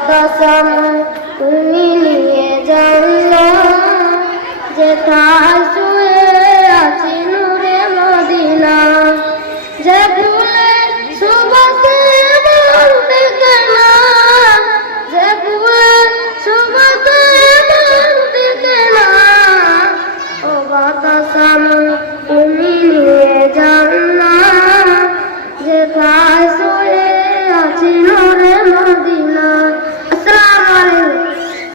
কসম তুমি নিয়ে যাও